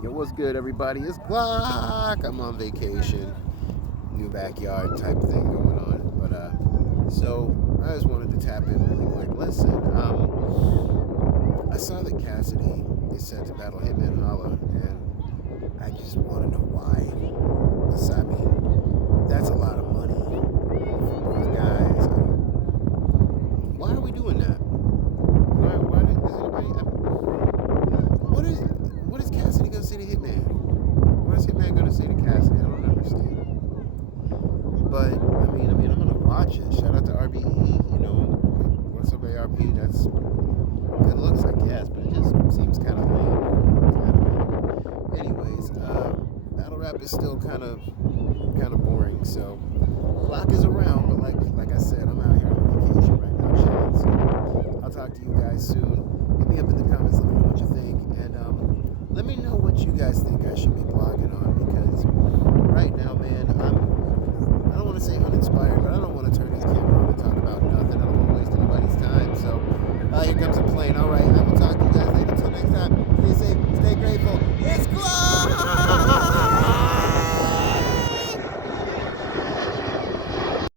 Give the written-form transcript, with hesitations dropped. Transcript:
Yo, what's good, everybody? It's GLOCK. I'm on vacation, new backyard type thing going on. So I just wanted to tap in really quick. Listen, I saw that Cassidy is set to battle Hitman Holla, and I just want to know why. I mean, that's a lot of money for both guys. Why are we doing that? Why does anybody? What is Cassidy gonna say to Hitman? What is Hitman gonna say to Cassidy? I don't understand. But I'm gonna watch it. Shout out to RBE. What's up, ARP? That's good looks, I guess, but it just seems kind of lame. Anyways, battle rap is still kind of boring. So Glock is around, but like I said, I'm out here on vacation right now, chilling. So I'll talk to you guys soon. Hit me up in the comments. Let me know what you think, and let me know what you guys think I should be blogging on, because right now, man,